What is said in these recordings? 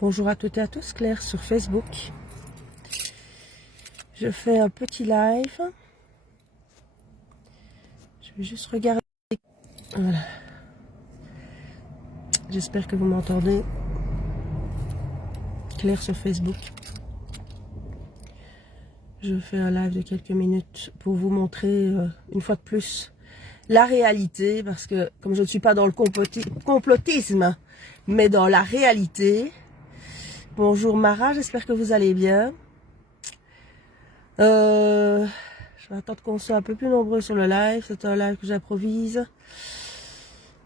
Bonjour à toutes et à tous, Claire sur Facebook. Je fais un petit live. Je vais juste regarder. Voilà. J'espère que vous m'entendez. Claire sur Facebook. Je fais un live de quelques minutes pour vous montrer une fois de plus la réalité, parce que comme je ne suis pas dans le complotisme, mais dans la réalité. Bonjour Mara, j'espère que vous allez bien. Je vais attendre qu'on soit un peu plus nombreux sur le live. C'est un live que j'improvise.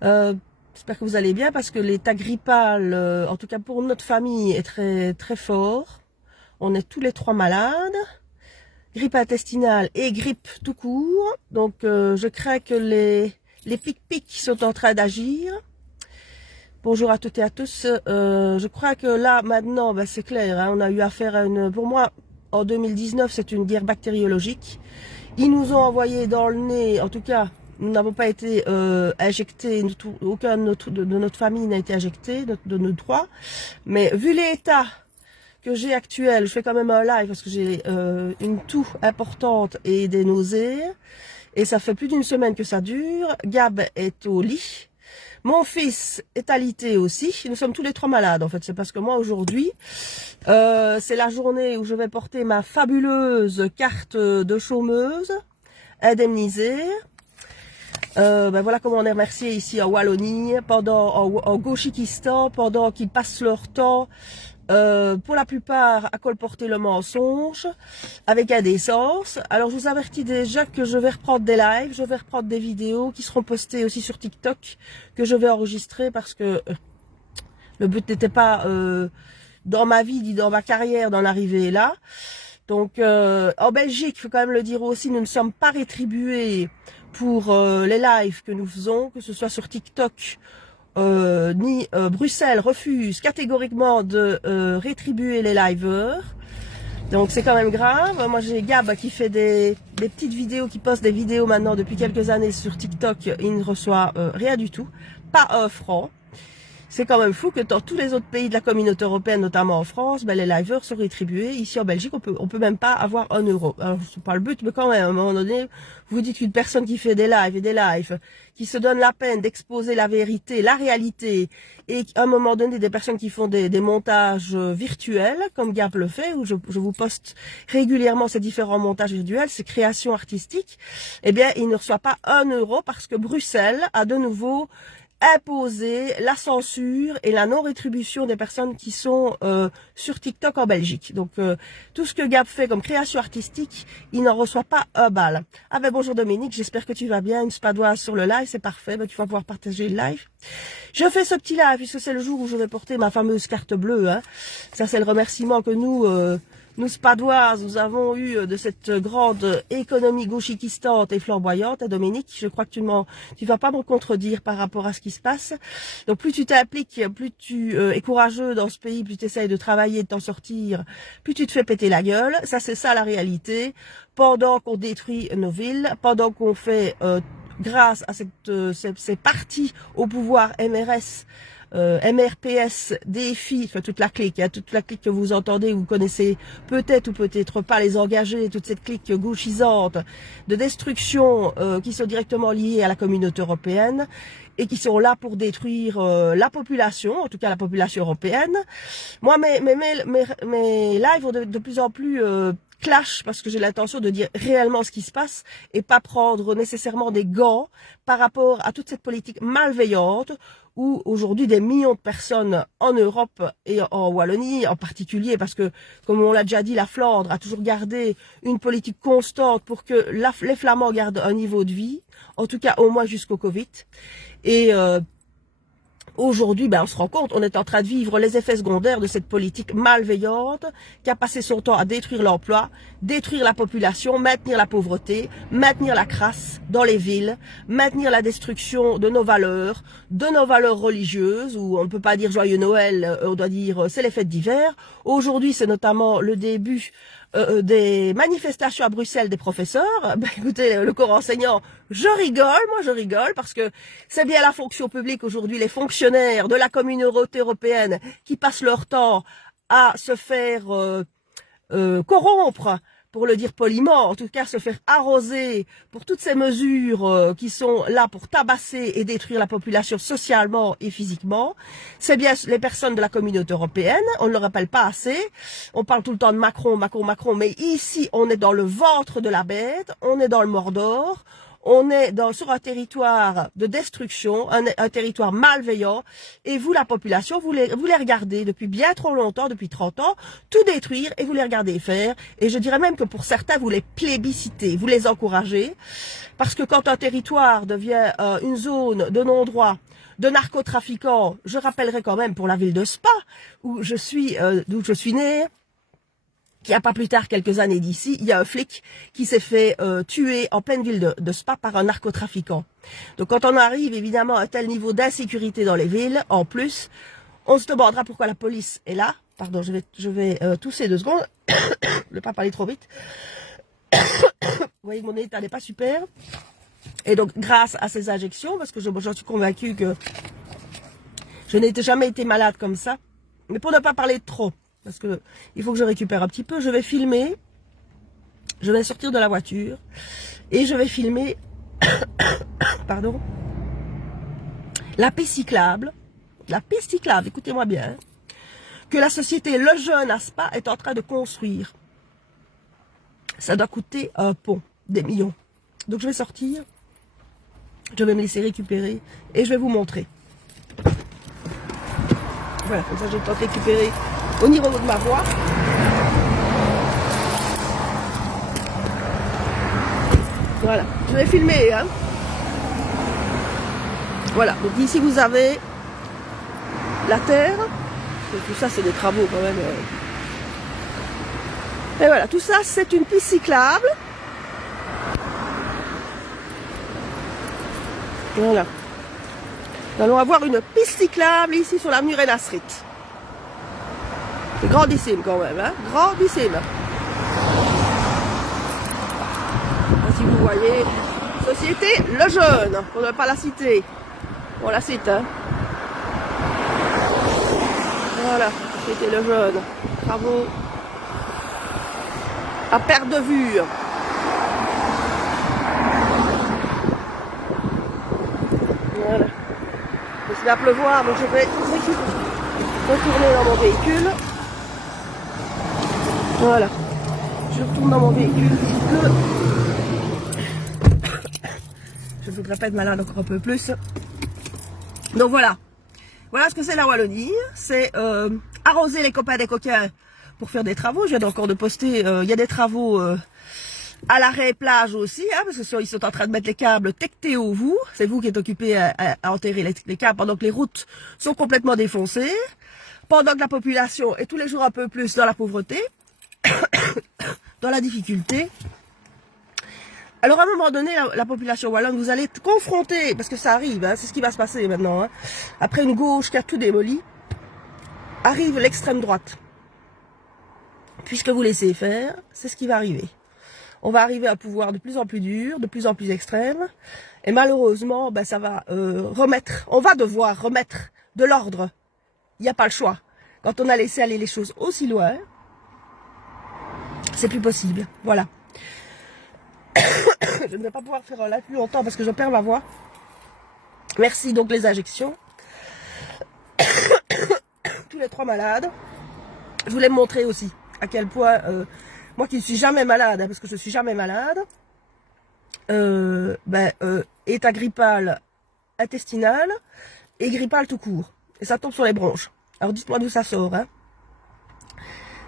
J'espère que vous allez bien, parce que l'état grippal, en tout cas pour notre famille, est très très fort. On est tous les trois malades. Grippe intestinale et grippe tout court. Donc je crains que les pics-pics sont en train d'agir. Bonjour à toutes et à tous. Je crois que là maintenant, ben, c'est clair, hein, on a eu affaire à une... Pour moi, en 2019, c'est une guerre bactériologique. Ils nous ont envoyé dans le nez, en tout cas, nous n'avons pas été injectés, aucun de notre famille n'a été injecté, de nos trois. Mais vu l'état que j'ai actuel, je fais quand même un live parce que j'ai une toux importante et des nausées. Et ça fait plus d'une semaine que ça dure. Gab est au lit. Mon fils est alité aussi. Nous sommes tous les trois malades en fait. C'est parce que moi aujourd'hui, c'est la journée où je vais porter ma fabuleuse carte de chômeuse indemnisée. Ben voilà comment on est remercié ici en Wallonie, en Gauchikistan, pendant qu'ils passent leur temps pour la plupart à colporter le mensonge avec indécence. Alors je vous avertis déjà que je vais reprendre des lives, je vais reprendre des vidéos qui seront postées aussi sur TikTok, que je vais enregistrer, parce que le but n'était pas dans ma vie ni dans ma carrière d'en arriver là. Donc en Belgique, il faut quand même le dire aussi, nous ne sommes pas rétribués pour les lives que nous faisons, que ce soit sur TikTok, ni Bruxelles refuse catégoriquement de rétribuer les liveurs. Donc c'est quand même grave. Moi j'ai Gab qui fait des petites vidéos, qui poste des vidéos maintenant depuis quelques années sur TikTok. Il ne reçoit rien du tout, pas un franc. C'est quand même fou que dans tous les autres pays de la communauté européenne, notamment en France, ben, les liveurs sont rétribués. Ici en Belgique, on peut même pas avoir 1 euro. Alors c'est pas le but, mais quand même, à un moment donné, vous dites qu'une personne qui fait des lives, qui se donne la peine d'exposer la vérité, la réalité, et à un moment donné, des personnes qui font des montages virtuels, comme Gap le fait, où je vous poste régulièrement ces différents montages virtuels, ces créations artistiques, eh bien, il ne reçoit pas 1 euro, parce que Bruxelles a de nouveau imposer la censure et la non-rétribution des personnes qui sont sur TikTok en Belgique. Donc tout ce que Gab fait comme création artistique, il n'en reçoit pas un bal. Ah ben bonjour Dominique, j'espère que tu vas bien. Une spadoise sur le live, c'est parfait, ben, tu vas pouvoir partager le live. Je fais ce petit live puisque c'est le jour où je vais porter ma fameuse carte bleue. Hein. Ça c'est le remerciement que nous Spadoises, nous avons eu de cette grande économie gauchikistante et flamboyante. Hein, Dominique, je crois que tu vas pas me contredire par rapport à ce qui se passe. Donc plus tu t'impliques, plus tu es courageux dans ce pays, plus tu essayes de travailler, de t'en sortir, plus tu te fais péter la gueule. Ça, c'est ça la réalité. Pendant qu'on détruit nos villes, pendant qu'on fait, grâce à ces partis au pouvoir MRS, MRPS, DFI, enfin toute la clique que vous entendez, vous connaissez peut-être ou peut-être pas, les engagés, toute cette clique gauchisante de destruction qui sont directement liées à la communauté européenne et qui sont là pour détruire la population, en tout cas la population européenne. Moi, mes lives vont de plus en plus clash, parce que j'ai l'intention de dire réellement ce qui se passe et pas prendre nécessairement des gants par rapport à toute cette politique malveillante où aujourd'hui des millions de personnes en Europe et en Wallonie en particulier, parce que comme on l'a déjà dit, la Flandre a toujours gardé une politique constante pour que les Flamands gardent un niveau de vie, en tout cas au moins jusqu'au Covid. Et aujourd'hui, ben, on se rend compte, on est en train de vivre les effets secondaires de cette politique malveillante qui a passé son temps à détruire l'emploi, détruire la population, maintenir la pauvreté, maintenir la crasse dans les villes, maintenir la destruction de nos valeurs religieuses, où on ne peut pas dire joyeux Noël, on doit dire c'est les fêtes d'hiver. Aujourd'hui, c'est notamment le début des manifestations à Bruxelles des professeurs. Ben, écoutez, le corps enseignant, je rigole, parce que c'est bien la fonction publique aujourd'hui, les fonctionnaires fonctionnaires de la communauté européenne qui passent leur temps à se faire corrompre, pour le dire poliment, en tout cas se faire arroser pour toutes ces mesures qui sont là pour tabasser et détruire la population socialement et physiquement, c'est bien les personnes de la communauté européenne, on ne le rappelle pas assez, on parle tout le temps de Macron, Macron, Macron, mais ici on est dans le ventre de la bête, on est dans le Mordor, on est sur un territoire de destruction, un territoire malveillant, et vous, la population, vous les regardez depuis bien trop longtemps, depuis 30 ans, tout détruire, et vous les regardez faire, et je dirais même que pour certains, vous les plébiscitez, vous les encouragez, parce que quand un territoire devient une zone de non-droit, de narcotrafiquants, je rappellerai quand même pour la ville de Spa, d'où je suis née, qu'il n'y a pas plus tard quelques années d'ici, il y a un flic qui s'est fait tuer en pleine ville de Spa par un narcotrafiquant. Donc quand on arrive évidemment à un tel niveau d'insécurité dans les villes, en plus, on se demandera pourquoi la police est là. Pardon, je vais tousser 2 secondes, je ne vais pas parler trop vite. Vous voyez que mon état n'est pas super. Et donc grâce à ces injections, parce que j'en suis convaincue que je n'ai jamais été malade comme ça, mais pour ne pas parler trop, parce que il faut que je récupère un petit peu, je vais filmer, je vais sortir de la voiture, et je vais filmer, pardon, la piste cyclable, écoutez-moi bien, que la société Le Jeune à Spa est en train de construire. Ça doit coûter un pont, des millions. Donc je vais sortir, je vais me laisser récupérer, et je vais vous montrer. Voilà, comme ça j'ai le temps de récupérer au niveau de ma voix. Voilà, je vais filmer, hein. Voilà, donc ici vous avez la terre. Tout ça c'est des travaux quand même. Et voilà, tout ça c'est une piste cyclable. Voilà. Nous allons avoir une piste cyclable ici sur l'avenue Rena Street. C'est grandissime quand même, hein, grandissime. Là, si vous voyez, société Le Jeune, pour ne pas la citer. On la cite, hein. Voilà, société Le Jeune. Travaux à perte de vue. Voilà. Il va pleuvoir, donc je vais retourner dans mon véhicule. Voilà. Je retourne dans mon véhicule. Je ne voudrais pas être malade encore un peu plus. Donc voilà. Voilà ce que c'est la Wallonie. C'est arroser les copains des coquins pour faire des travaux. Je viens encore de poster. Il y a des travaux à l'arrêt plage aussi, hein, parce que ils sont en train de mettre les câbles tectés au vous. C'est vous qui êtes occupé à enterrer les câbles pendant que les routes sont complètement défoncées, pendant que la population est tous les jours un peu plus dans la pauvreté, dans la difficulté. Alors à un moment donné, la population wallonne, vous allez être confrontés, parce que ça arrive, hein, c'est ce qui va se passer maintenant, hein, après une gauche qui a tout démoli, arrive l'extrême droite. Puisque vous laissez faire, c'est ce qui va arriver. On va arriver à un pouvoir de plus en plus dur, de plus en plus extrême. Et malheureusement, ben, ça va on va devoir remettre de l'ordre. Il n'y a pas le choix. Quand on a laissé aller les choses aussi loin, c'est plus possible. Voilà. Je ne vais pas pouvoir faire un live plus longtemps parce que je perds ma voix. Merci donc les injections. Tous les 3 malades. Je voulais me montrer aussi à quel point... moi qui ne suis jamais malade, hein, parce que je ne suis jamais malade, état grippal intestinal et grippal tout court. Et ça tombe sur les bronches. Alors dites-moi d'où ça sort. Hein.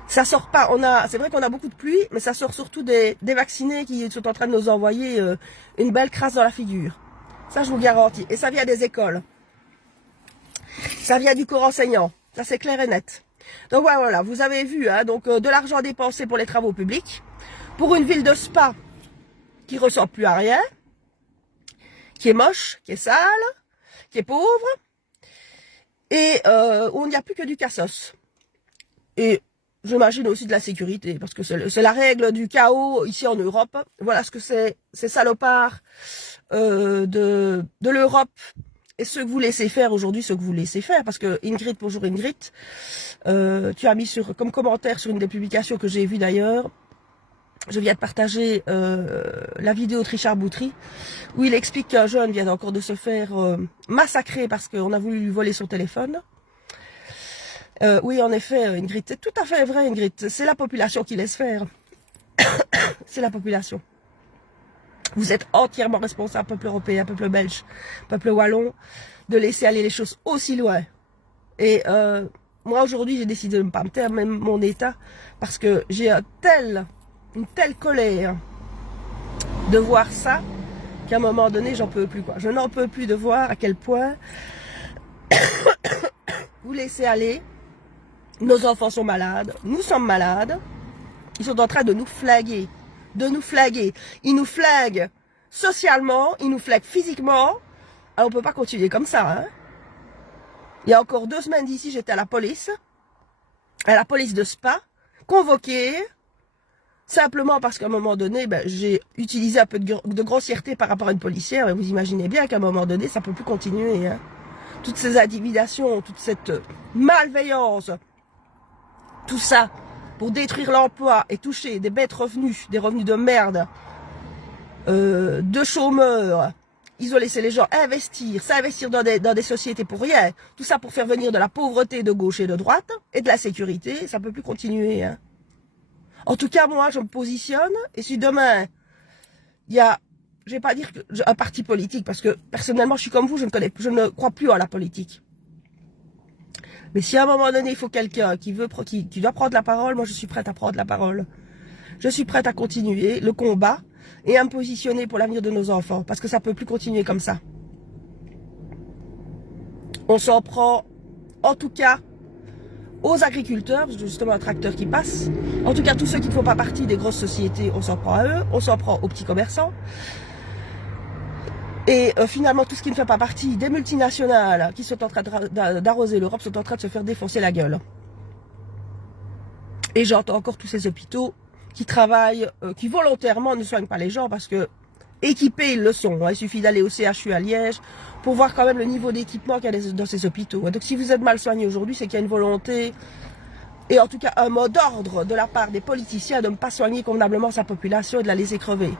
Ça sort pas, c'est vrai qu'on a beaucoup de pluie, mais ça sort surtout des vaccinés qui sont en train de nous envoyer une belle crasse dans la figure. Ça je vous garantis. Et ça vient des écoles. Ça vient du corps enseignant. Ça c'est clair et net. Donc voilà, vous avez vu, hein, donc de l'argent dépensé pour les travaux publics, pour une ville de Spa qui ressemble plus à rien, qui est moche, qui est sale, qui est pauvre, et où il n'y a plus que du cassos. Et j'imagine aussi de la sécurité, parce que c'est la règle du chaos ici en Europe. Voilà ce que c'est, ces salopards de l'Europe Et ce que vous laissez faire aujourd'hui, ce que vous laissez faire, parce que Ingrid, bonjour Ingrid, tu as mis comme commentaire sur une des publications que j'ai vues d'ailleurs, je viens de partager la vidéo de Richard Boutry, où il explique qu'un jeune vient encore de se faire massacrer parce qu'on a voulu lui voler son téléphone. Oui, en effet, Ingrid, c'est tout à fait vrai, Ingrid. C'est la population qui laisse faire. C'est la population. Vous êtes entièrement responsable, peuple européen, peuple belge, peuple wallon, de laisser aller les choses aussi loin. Et moi, aujourd'hui, j'ai décidé de ne pas me taire, même mon état, parce que j'ai une telle colère de voir ça, qu'à un moment donné, j'en peux plus, quoi. Je n'en peux plus de voir à quel point vous laissez aller. Nos enfants sont malades, nous sommes malades. Ils sont en train de nous flaguer. Ils nous flaguent socialement, ils nous flaguent physiquement. Alors on peut pas continuer comme ça. Hein. Il y a encore 2 semaines d'ici, j'étais à la police de Spa, convoquée, simplement parce qu'à un moment donné, j'ai utilisé un peu de grossièreté par rapport à une policière. Et vous imaginez bien qu'à un moment donné, ça peut plus continuer. Hein. Toutes ces intimidations, toute cette malveillance, tout ça pour détruire l'emploi et toucher des bêtes revenus, des revenus de merde, de chômeurs. Ils ont laissé les gens s'investir dans des sociétés pour rien. Tout ça pour faire venir de la pauvreté de gauche et de droite et de la sécurité. Ça peut plus continuer. Hein. En tout cas, moi, je me positionne. Et si demain, il y a, je vais pas dire un parti politique, parce que personnellement, je suis comme vous, je ne crois plus à la politique. Mais si à un moment donné, il faut quelqu'un qui doit prendre la parole, moi je suis prête à prendre la parole. Je suis prête à continuer le combat et à me positionner pour l'avenir de nos enfants. Parce que ça peut plus continuer comme ça. On s'en prend, en tout cas, aux agriculteurs, parce que justement un tracteur qui passe. En tout cas, tous ceux qui ne font pas partie des grosses sociétés, on s'en prend à eux. On s'en prend aux petits commerçants. Et finalement, tout ce qui ne fait pas partie des multinationales qui sont en train d'arroser l'Europe sont en train de se faire défoncer la gueule. Et j'entends encore tous ces hôpitaux qui travaillent, qui volontairement ne soignent pas les gens parce que équipés, ils le sont. Hein. Il suffit d'aller au CHU à Liège pour voir quand même le niveau d'équipement qu'il y a dans ces hôpitaux. Donc si vous êtes mal soigné aujourd'hui, c'est qu'il y a une volonté et en tout cas un mot d'ordre de la part des politiciens de ne pas soigner convenablement sa population et de la laisser crever.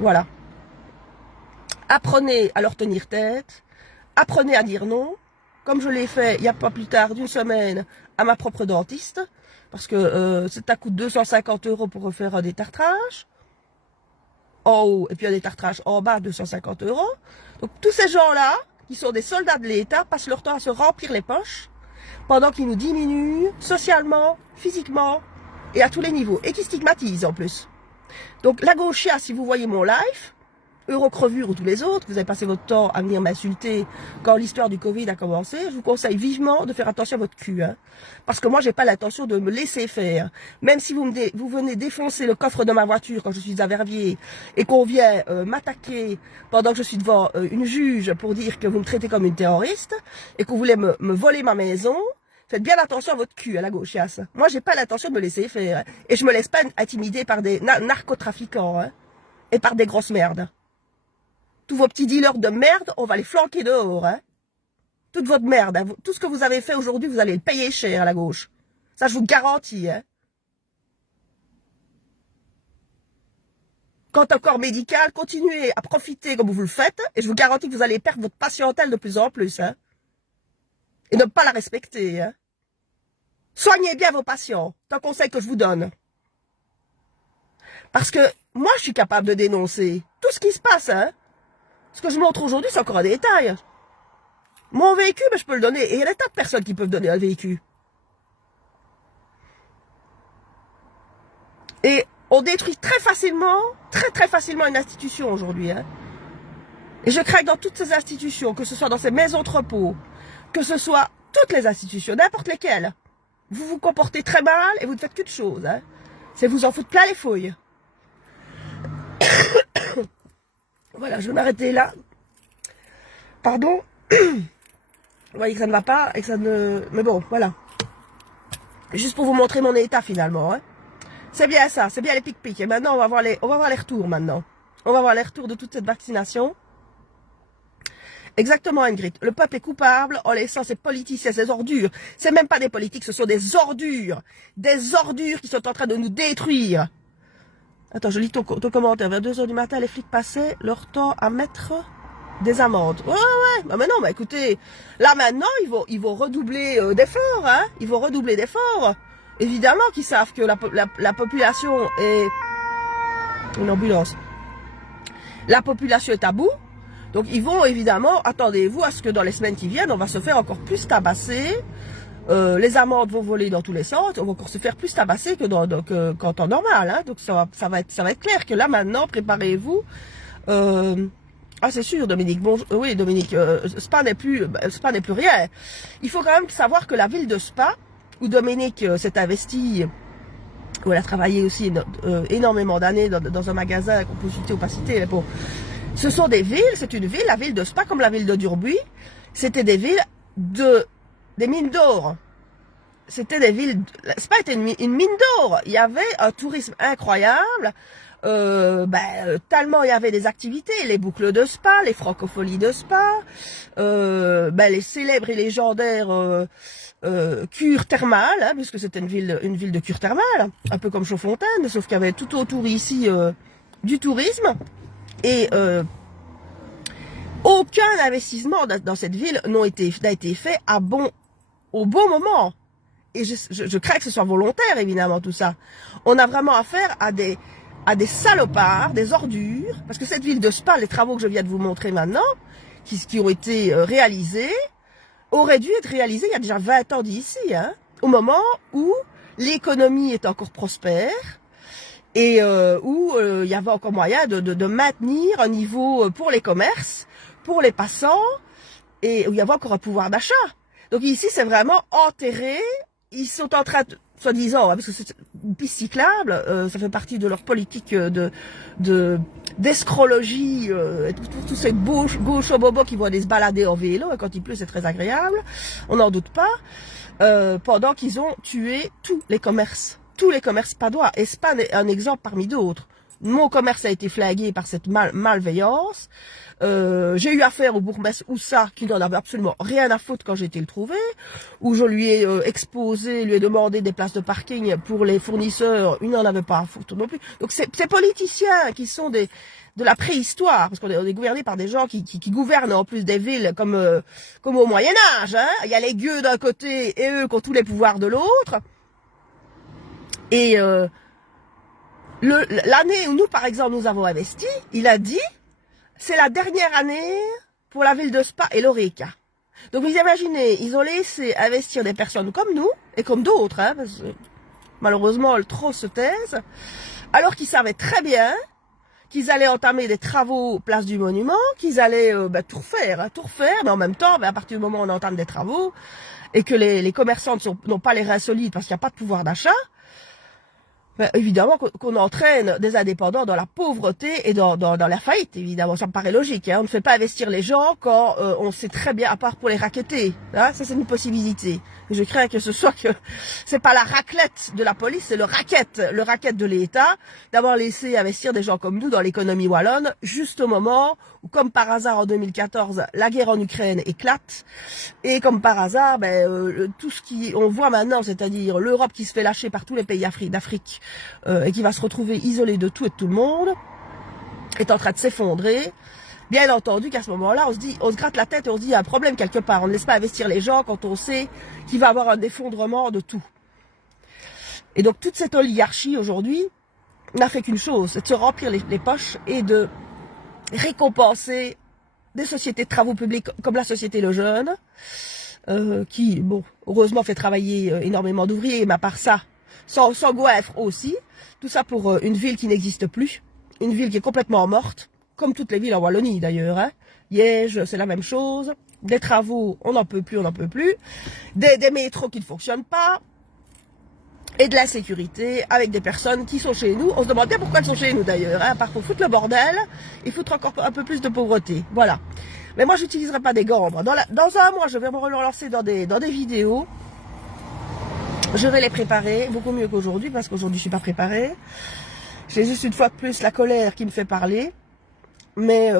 Voilà. Apprenez à leur tenir tête, apprenez à dire non, comme je l'ai fait il n'y a pas plus tard d'1 semaine à ma propre dentiste, parce que ça coûte 250 € pour refaire un détartrage, en haut, et puis un détartrage en bas, 250 €. Donc tous ces gens-là, qui sont des soldats de l'État, passent leur temps à se remplir les poches, pendant qu'ils nous diminuent socialement, physiquement, et à tous les niveaux, et qui stigmatisent en plus. Donc la gauchia, si vous voyez mon live, Eurocrevure ou tous les autres, vous avez passé votre temps à venir m'insulter quand l'histoire du Covid a commencé, je vous conseille vivement de faire attention à votre cul. Hein, parce que moi, j'ai pas l'intention de me laisser faire. Même si vous venez défoncer le coffre de ma voiture quand je suis à Verviers et qu'on vient m'attaquer pendant que je suis devant une juge pour dire que vous me traitez comme une terroriste et que vous voulez me voler ma maison, faites bien attention à votre cul, à la gauchiasse. Moi, j'ai pas l'intention de me laisser faire. Hein, et je me laisse pas intimider par des narcotrafiquants hein, et par des grosses merdes. Tous vos petits dealers de merde, on va les flanquer dehors. Hein. Toute votre merde, hein. Tout ce que vous avez fait aujourd'hui, vous allez le payer cher à la gauche. Ça, je vous garantis. Hein. Quant au corps médical, continuez à profiter comme vous le faites, et je vous garantis que vous allez perdre votre patientèle de plus en plus. Hein. Et ne pas la respecter. Hein. Soignez bien vos patients, c'est un conseil que je vous donne. Parce que moi, je suis capable de dénoncer tout ce qui se passe. Hein. Ce que je montre aujourd'hui, c'est encore un détail. Mon véhicule, je peux le donner. Et il y a des tas de personnes qui peuvent donner un véhicule. Et on détruit très facilement une institution aujourd'hui. Hein. Et je crains que dans toutes ces institutions, que ce soit dans ces maisons-entrepôts, que ce soit toutes les institutions, n'importe lesquelles, vous vous comportez très mal et vous ne faites qu'une chose. Hein. C'est vous en foutre plein les fouilles. Voilà, je vais m'arrêter là. Pardon. Vous voyez que ça ne va pas et que ça ne... Mais bon, voilà. Juste pour vous montrer mon état finalement. Hein. C'est bien ça, c'est bien les pic-pics. Et maintenant, on va voir les retours maintenant. On va voir les retours de toute cette vaccination. Exactement, Ingrid. Le peuple est coupable en laissant ces politiciens, ces ordures. C'est même pas des politiques, ce sont des ordures. Des ordures qui sont en train de nous détruire. Attends, je lis ton commentaire. Vers 2 h du matin, les flics passaient leur temps à mettre des amendes. Ouais, ouais. Bah, mais non, bah écoutez, là maintenant, ils vont redoubler d'efforts, hein. Ils vont redoubler d'efforts. Évidemment qu'ils savent que la population est... Une ambulance. La population est à bout. Donc ils vont évidemment, attendez-vous à ce que dans les semaines qui viennent, on va se faire encore plus tabasser. Les amendes vont voler dans tous les sens. On va encore se faire plus tabasser qu'en temps normal. Hein. Donc ça va être clair que là maintenant, préparez-vous. Ah c'est sûr, Dominique. Bon, oui, Dominique. Spa n'est plus rien. Il faut quand même savoir que la ville de Spa, où Dominique s'est investie, où elle a travaillé aussi énormément d'années dans un magasin qu'on peut citer ou pas citer, mais bon. Ce sont des villes, c'est une ville, la ville de Spa comme la ville de Durbuy, c'était des villes des mines d'or. C'était des villes, Spa était une mine d'or. Il y avait un tourisme incroyable, tellement il y avait des activités, les boucles de Spa, les francopholies de Spa, les célèbres et légendaires cures thermales, hein, puisque c'était une ville de cure thermale, un peu comme Chaudfontaine, sauf qu'il y avait tout autour ici du tourisme. Et aucun investissement dans cette ville n'a été fait au bon moment. Et je crains que ce soit volontaire, évidemment, tout ça. On a vraiment affaire à des salopards, des ordures, parce que cette ville de Spa, les travaux que je viens de vous montrer maintenant, qui ont été réalisés, auraient dû être réalisés il y a déjà 20 ans d'ici, hein, au moment où l'économie est encore prospère, et où il y avait encore moyen de maintenir un niveau pour les commerces, pour les passants, et où il y avait encore un pouvoir d'achat. Donc ici, c'est vraiment enterré. Ils sont en train, soi-disant, hein, parce que c'est une piste cyclable, ça fait partie de leur politique d'escrologie, tous ces gauchos bobos qui vont aller se balader en vélo, et quand il pleut, c'est très agréable, on n'en doute pas, pendant qu'ils ont tué tous les commerces padois. Et Spa est un exemple parmi d'autres. Mon commerce a été flingué par cette malveillance. J'ai eu affaire au bourgmestre Oussa, qui n'en avait absolument rien à foutre quand j'ai été le trouver, où je lui ai lui ai demandé des places de parking pour les fournisseurs, il n'en avait pas à foutre non plus. Donc ces politiciens qui sont de la préhistoire, parce qu'on est gouverné par des gens qui gouvernent en plus des villes comme au Moyen-Âge, hein. Il y a les gueux d'un côté et eux qui ont tous les pouvoirs de l'autre. Et l'année où nous, par exemple, nous avons investi, il a dit, c'est la dernière année pour la ville de Spa et l'Oreca. Donc vous imaginez, ils ont laissé investir des personnes comme nous, et comme d'autres, hein, parce que malheureusement, trop se taisent, alors qu'ils savaient très bien qu'ils allaient entamer des travaux place du monument, qu'ils allaient tout refaire, mais en même temps, à partir du moment où on entame des travaux, et que les commerçants n'ont pas les reins solides parce qu'il n'y a pas de pouvoir d'achat, évidemment qu'on entraîne des indépendants dans la pauvreté et dans la faillite, évidemment, ça me paraît logique. Hein. On ne fait pas investir les gens quand on sait très bien, à part pour les racketter. Hein, ça c'est une possibilité. Et je crains que ce soit que c'est pas la raclette de la police, c'est le racket de l'État d'avoir laissé investir des gens comme nous dans l'économie wallonne, juste au moment où, comme par hasard en 2014, la guerre en Ukraine éclate, et comme par hasard, tout ce on voit maintenant, c'est-à-dire l'Europe qui se fait lâcher par tous les pays d'Afrique et qui va se retrouver isolée de tout et de tout le monde, est en train de s'effondrer. Bien entendu qu'à ce moment-là, on se gratte la tête et on se dit il y a un problème quelque part. On ne laisse pas investir les gens quand on sait qu'il va y avoir un effondrement de tout. Et donc toute cette oligarchie aujourd'hui n'a fait qu'une chose, c'est de se remplir les poches et de récompenser des sociétés de travaux publics comme la Société Le Jeune, qui, bon, heureusement fait travailler énormément d'ouvriers, mais à part ça, sans goiffre aussi. Tout ça pour une ville qui n'existe plus, une ville qui est complètement morte, comme toutes les villes en Wallonie d'ailleurs. Hein. Liège, c'est la même chose. Des travaux, on n'en peut plus. Des métros qui ne fonctionnent pas. Et de l'insécurité avec des personnes qui sont chez nous. On se demande bien pourquoi elles sont chez nous d'ailleurs. Hein, par contre, foutre le bordel et foutre encore un peu plus de pauvreté. Voilà. Mais moi, j'utiliserai pas des gambres. Dans un mois, je vais me relancer dans des vidéos. Je vais les préparer beaucoup mieux qu'aujourd'hui parce qu'aujourd'hui, je suis pas préparée. J'ai juste une fois de plus la colère qui me fait parler. Mais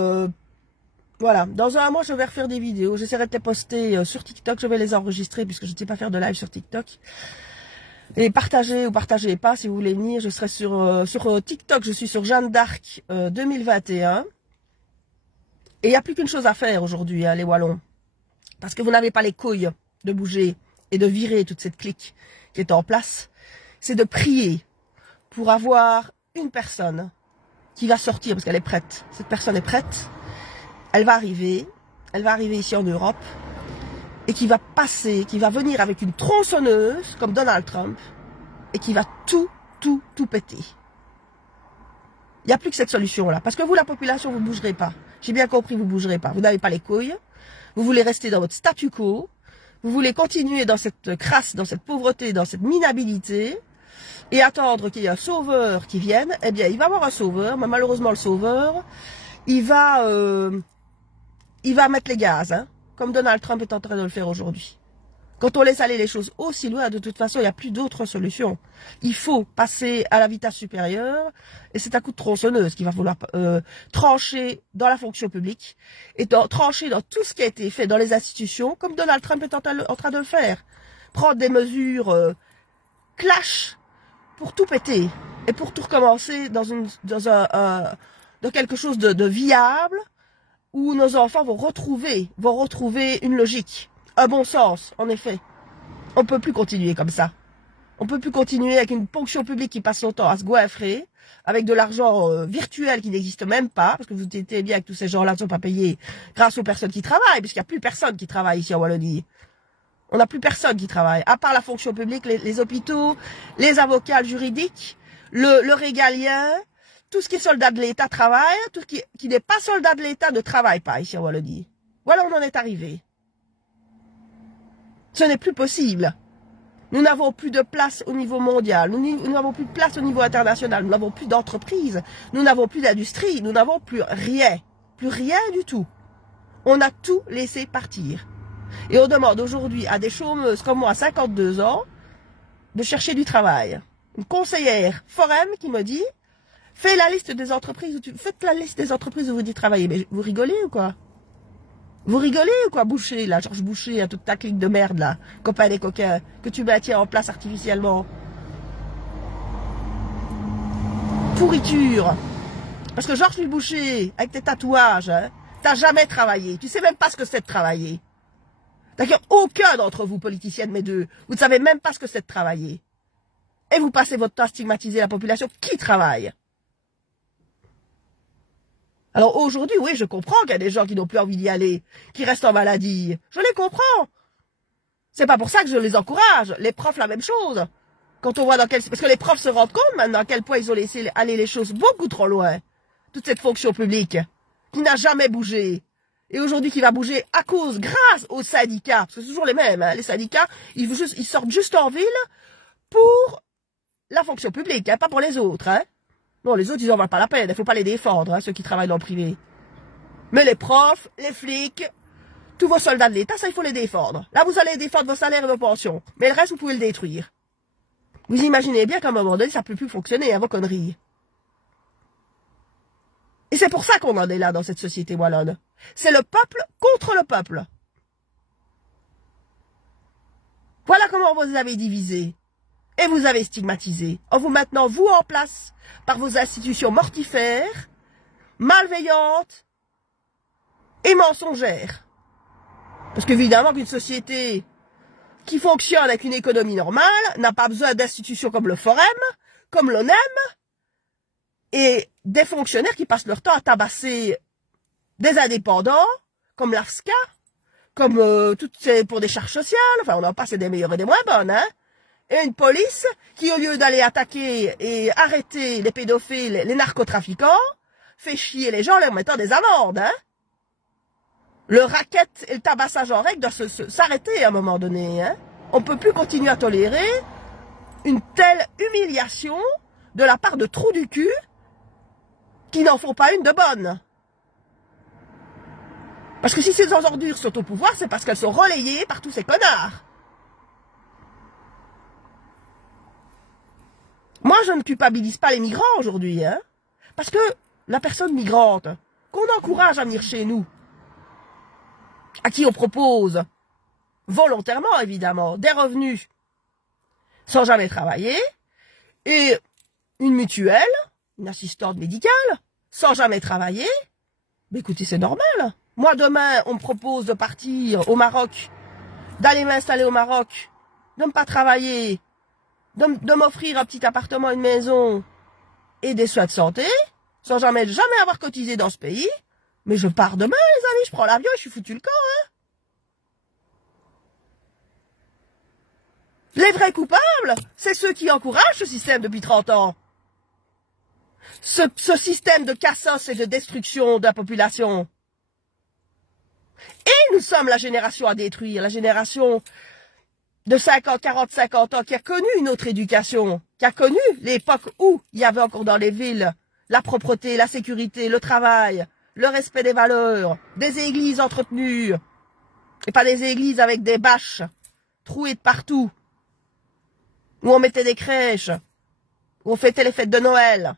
Voilà, dans un mois, je vais refaire des vidéos. J'essaierai de les poster sur TikTok. Je vais les enregistrer puisque je ne sais pas faire de live sur TikTok. Et partagez ou partagez pas si vous voulez venir. Je serai sur TikTok. Je suis sur Jeanne d'Arc 2021. Et il n'y a plus qu'une chose à faire aujourd'hui, hein, les Wallons. Parce que vous n'avez pas les couilles de bouger et de virer toute cette clique qui est en place. C'est de prier pour avoir une personne qui va sortir parce qu'elle est prête. Cette personne est prête. Elle va arriver ici en Europe et qui va passer, qui va venir avec une tronçonneuse comme Donald Trump et qui va tout péter. Il n'y a plus que cette solution-là. Parce que vous, la population, vous ne bougerez pas. J'ai bien compris, vous ne bougerez pas. Vous n'avez pas les couilles. Vous voulez rester dans votre statu quo. Vous voulez continuer dans cette crasse, dans cette pauvreté, dans cette minabilité et attendre qu'il y ait un sauveur qui vienne. Eh bien, il va y avoir un sauveur, mais malheureusement, le sauveur, il va mettre les gaz, hein, comme Donald Trump est en train de le faire aujourd'hui. Quand on laisse aller les choses aussi loin, de toute façon, il n'y a plus d'autre solution. Il faut passer à la vitesse supérieure, et c'est un coup de tronçonneuse qu'il va falloir trancher dans la fonction publique, et trancher dans tout ce qui a été fait dans les institutions, comme Donald Trump est en train de le faire. Prendre des mesures clash pour tout péter, et pour tout recommencer dans quelque chose de viable, où nos enfants vont retrouver une logique. Un bon sens, en effet. On ne peut plus continuer comme ça. On ne peut plus continuer avec une fonction publique qui passe son temps à se goinfrer, avec de l'argent virtuel qui n'existe même pas, parce que vous étiez bien que tous ces gens-là ne sont pas payés grâce aux personnes qui travaillent, puisqu'il n'y a plus personne qui travaille ici en Wallonie. On n'a plus personne qui travaille, à part la fonction publique, les hôpitaux, les avocats juridiques, le régalien, tout ce qui est soldat de l'État travaille, tout ce qui n'est pas soldat de l'État ne travaille pas ici en Wallonie. Voilà où on en est arrivé. Ce n'est plus possible. Nous n'avons plus de place au niveau mondial, nous n'avons plus de place au niveau international, nous n'avons plus d'entreprise, nous n'avons plus d'industrie, nous n'avons plus rien du tout. On a tout laissé partir. Et on demande aujourd'hui à des chômeuses comme moi à 52 ans de chercher du travail. Une conseillère foraine qui me dit, faites la liste des entreprises où vous dites travailler. Mais vous rigolez ou quoi? Vous rigolez ou quoi, Boucher, là, Georges Boucher, à toute ta clique de merde, là, copain des coquins, que tu maintiens en place artificiellement. Pourriture. Parce que Georges Boucher, avec tes tatouages, hein, t'as jamais travaillé. Tu sais même pas ce que c'est de travailler. D'ailleurs, aucun d'entre vous, politiciennes, mes deux, vous ne savez même pas ce que c'est de travailler. Et vous passez votre temps à stigmatiser la population qui travaille. Alors aujourd'hui, oui, je comprends qu'il y a des gens qui n'ont plus envie d'y aller, qui restent en maladie. Je les comprends. C'est pas pour ça que je les encourage. Les profs, la même chose. Quand on voit dans quel... Parce que les profs se rendent compte maintenant à quel point ils ont laissé aller les choses beaucoup trop loin. Toute cette fonction publique, qui n'a jamais bougé. Et aujourd'hui, qui va bouger grâce aux syndicats. Parce que c'est toujours les mêmes, hein. Les syndicats, ils sortent juste en ville pour la fonction publique, hein, pas pour les autres, hein. Non, les autres, ils n'en valent pas la peine. Il ne faut pas les défendre, hein, ceux qui travaillent dans le privé. Mais les profs, les flics, tous vos soldats de l'État, ça, il faut les défendre. Là, vous allez défendre vos salaires et vos pensions. Mais le reste, vous pouvez le détruire. Vous imaginez bien qu'à un moment donné, ça ne peut plus fonctionner, hein, vos conneries. Et c'est pour ça qu'on en est là dans cette société wallonne. C'est le peuple contre le peuple. Voilà comment vous avez divisé. Et vous avez stigmatisé, en vous maintenant, vous, en place, par vos institutions mortifères, malveillantes et mensongères. Parce qu'évidemment qu'une société qui fonctionne avec une économie normale n'a pas besoin d'institutions comme le Forum, comme l'ONEM, et des fonctionnaires qui passent leur temps à tabasser des indépendants, comme l'AFSCA, comme pour des charges sociales, enfin on en passe des meilleures et des moins bonnes, hein. Et une police qui, au lieu d'aller attaquer et arrêter les pédophiles, les narcotrafiquants, fait chier les gens en leur mettant des amendes, hein. Le racket et le tabassage en règle doivent s'arrêter à un moment donné, hein. On ne peut plus continuer à tolérer une telle humiliation de la part de trous du cul qui n'en font pas une de bonne. Parce que si ces ordures sont au pouvoir, c'est parce qu'elles sont relayées par tous ces connards. Moi, je ne culpabilise pas les migrants aujourd'hui, hein, parce que la personne migrante, qu'on encourage à venir chez nous, à qui on propose, volontairement évidemment, des revenus sans jamais travailler, et une mutuelle, une assistante médicale, sans jamais travailler, mais écoutez, c'est normal. Moi, demain, on me propose de partir au Maroc, d'aller m'installer au Maroc, de ne pas travailler, de m'offrir un petit appartement, une maison et des soins de santé, sans jamais avoir cotisé dans ce pays. Mais je pars demain, les amis, je prends l'avion et je suis foutu le camp, hein. Les vrais coupables, c'est ceux qui encouragent ce système depuis 30 ans. Ce système de cassos et de destruction de la population. Et nous sommes la génération à détruire, la génération de 50, 40, 50 ans qui a connu une autre éducation, qui a connu l'époque où il y avait encore dans les villes la propreté, la sécurité, le travail, le respect des valeurs, des églises entretenues, et pas des églises avec des bâches trouées de partout, où on mettait des crèches, où on fêtait les fêtes de Noël.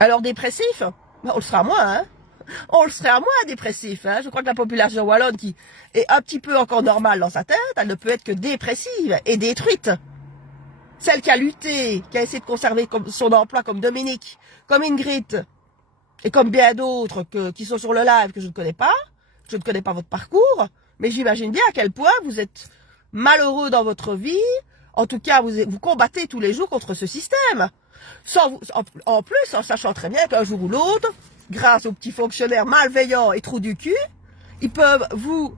Alors dépressif, on le sera moins, hein. On le serait à moins dépressif, hein. Je crois que la population wallonne qui est un petit peu encore normale dans sa tête, elle ne peut être que dépressive et détruite. Celle qui a lutté, qui a essayé de conserver son emploi comme Dominique, comme Ingrid, et comme bien d'autres qui sont sur le live que je ne connais pas. Je ne connais pas votre parcours, mais j'imagine bien à quel point vous êtes malheureux dans votre vie. En tout cas, vous combattez tous les jours contre ce système. En plus, en sachant très bien qu'un jour ou l'autre, grâce aux petits fonctionnaires malveillants et trous du cul, ils peuvent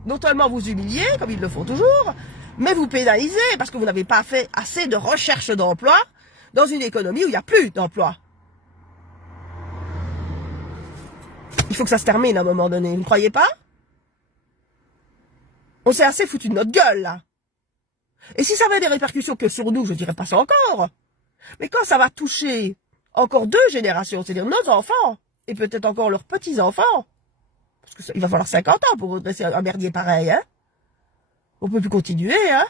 non seulement vous humilier, comme ils le font toujours, mais vous pénaliser parce que vous n'avez pas fait assez de recherche d'emploi dans une économie où il n'y a plus d'emploi. Il faut que ça se termine à un moment donné, vous ne croyez pas? On s'est assez foutu de notre gueule, là. Et si ça avait des répercussions que sur nous, je dirais pas ça encore. Mais quand ça va toucher encore 2 générations, c'est-à-dire nos enfants, et peut-être encore leurs petits-enfants, parce que il va falloir 50 ans pour redresser un merdier pareil, hein. On peut plus continuer, hein.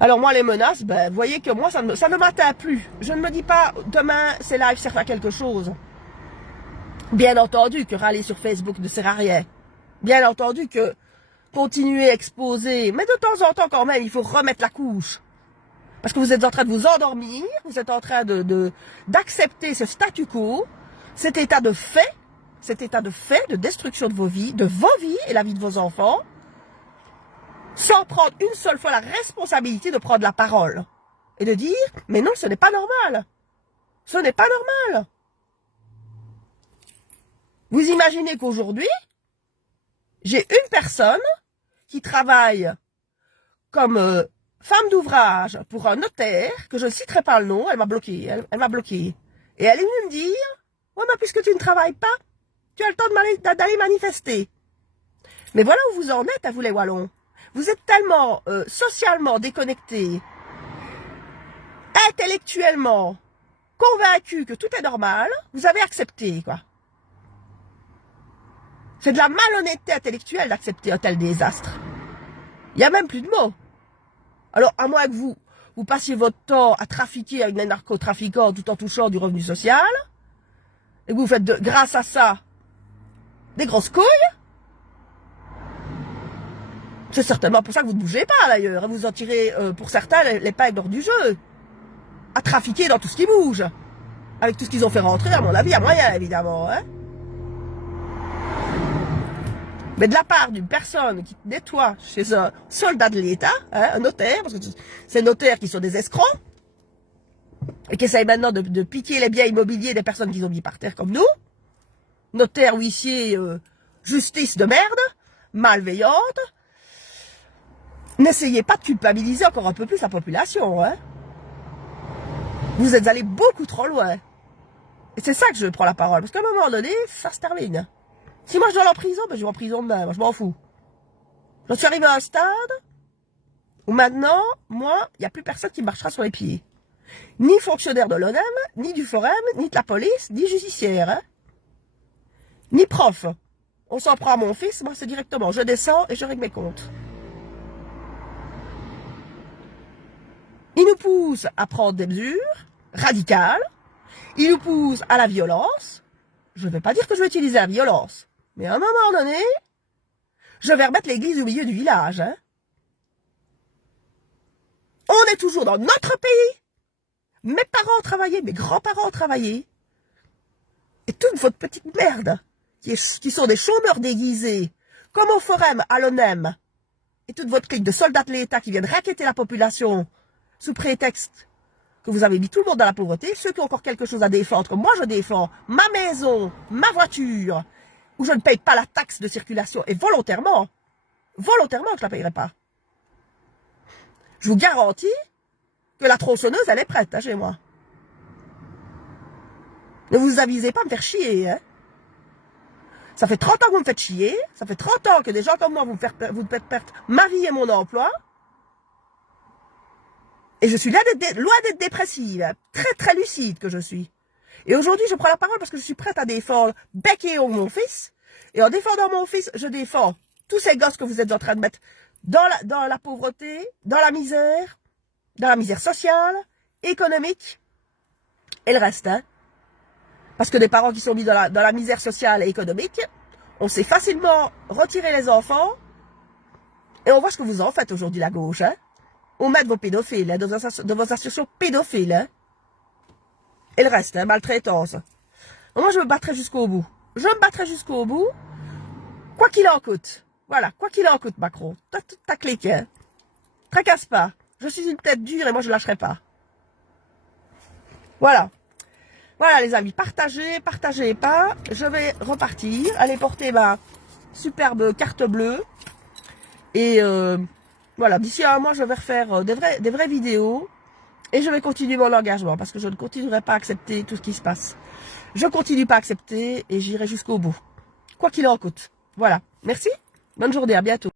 Alors moi, les menaces, ben, vous voyez que moi, ça ne m'atteint plus. Je ne me dis pas, demain, ces lives servent à quelque chose. Bien entendu que râler sur Facebook ne sert à rien. Bien entendu que continuer à exposer, mais de temps en temps quand même, il faut remettre la couche. Parce que vous êtes en train de vous endormir, vous êtes en train d'accepter ce statu quo, cet état de fait, de destruction de vos vies et la vie de vos enfants, sans prendre une seule fois la responsabilité de prendre la parole. Et de dire, mais non, ce n'est pas normal. Ce n'est pas normal. Vous imaginez qu'aujourd'hui, j'ai une personne qui travaille comme femme d'ouvrage pour un notaire, que je ne citerai pas le nom, elle m'a bloqué, elle m'a bloqué. Et elle est venue me dire, ouais, mais puisque tu ne travailles pas, tu as le temps d'aller manifester. Mais voilà où vous en êtes, à vous les Wallons. Vous êtes tellement socialement déconnectés, intellectuellement convaincus que tout est normal, vous avez accepté, quoi. C'est de la malhonnêteté intellectuelle d'accepter un tel désastre. Il n'y a même plus de mots. Alors, à moins que vous passiez votre temps à trafiquer avec des narcotrafiquants tout en touchant du revenu social, et que vous faites grâce à ça des grosses couilles, c'est certainement pour ça que vous ne bougez pas d'ailleurs. Vous en tirez, pour certains, l'épingle hors du jeu. À trafiquer dans tout ce qui bouge. Avec tout ce qu'ils ont fait rentrer, à mon avis, à moyen évidemment. Hein. Mais de la part d'une personne qui nettoie chez un soldat de l'État, hein, un notaire, parce que c'est les notaires qui sont des escrocs, et qui essayent maintenant de piquer les biens immobiliers des personnes qu'ils ont mis par terre comme nous, notaire, huissier, justice de merde, malveillante, n'essayez pas de culpabiliser encore un peu plus la population. Hein. Vous êtes allés beaucoup trop loin. Et c'est ça que je prends la parole, parce qu'à un moment donné, ça se termine. Si moi je dois aller en prison, ben je vais en prison demain, je m'en fous. Je suis arrivé à un stade où maintenant, moi, il n'y a plus personne qui marchera sur les pieds. Ni fonctionnaire de l'ONEM, ni du Forum, ni de la police, ni judiciaire. Hein. Ni prof. On s'en prend à mon fils, moi c'est directement, je descends et je règle mes comptes. Il nous pousse à prendre des mesures, radicale. Il nous pousse à la violence. Je ne vais pas dire que je vais utiliser la violence. Mais à un moment donné, je vais remettre l'église au milieu du village. Hein. On est toujours dans notre pays. Mes parents ont travaillé, mes grands-parents ont travaillé. Et toute votre petite merde, qui sont des chômeurs déguisés, comme au Forum, à l'ONEM, et toute votre clique de soldats de l'État qui viennent raqueter la population sous prétexte que vous avez mis tout le monde dans la pauvreté, ceux qui ont encore quelque chose à défendre, comme moi je défends, ma maison, ma voiture, où je ne paye pas la taxe de circulation, et volontairement, je ne la payerai pas. Je vous garantis que la tronçonneuse, elle est prête, hein, chez moi. Ne vous avisez pas à me faire chier, hein. Ça fait 30 ans que vous me faites chier, ça fait 30 ans que des gens comme moi vous faites perdre ma vie et mon emploi. Et je suis loin d'être dépressive, hein. Très très lucide que je suis. Et aujourd'hui, je prends la parole parce que je suis prête à défendre bec et ongle mon fils. Et en défendant mon fils, je défends tous ces gosses que vous êtes en train de mettre dans la pauvreté, dans la misère sociale, économique, et le reste, hein. Parce que des parents qui sont mis dans la misère sociale et économique, on sait facilement retirer les enfants, et on voit ce que vous en faites aujourd'hui, la gauche, hein. On met vos pédophiles, hein, dans vos associations pédophiles, hein. Et le reste, hein, maltraitance. Moi, je me battrai jusqu'au bout. Je me battrai jusqu'au bout, quoi qu'il en coûte. Voilà, quoi qu'il en coûte, Macron. T'as cliqué, hein. Tracasse pas. Je suis une tête dure et moi, je lâcherai pas. Voilà. Voilà, les amis, partagez pas. Je vais repartir, aller porter ma superbe carte bleue. Et voilà, d'ici à un mois, je vais refaire des vraies vidéos. Et je vais continuer mon engagement parce que je ne continuerai pas à accepter tout ce qui se passe. Je continue pas à accepter et j'irai jusqu'au bout. Quoi qu'il en coûte. Voilà. Merci. Bonne journée. À bientôt.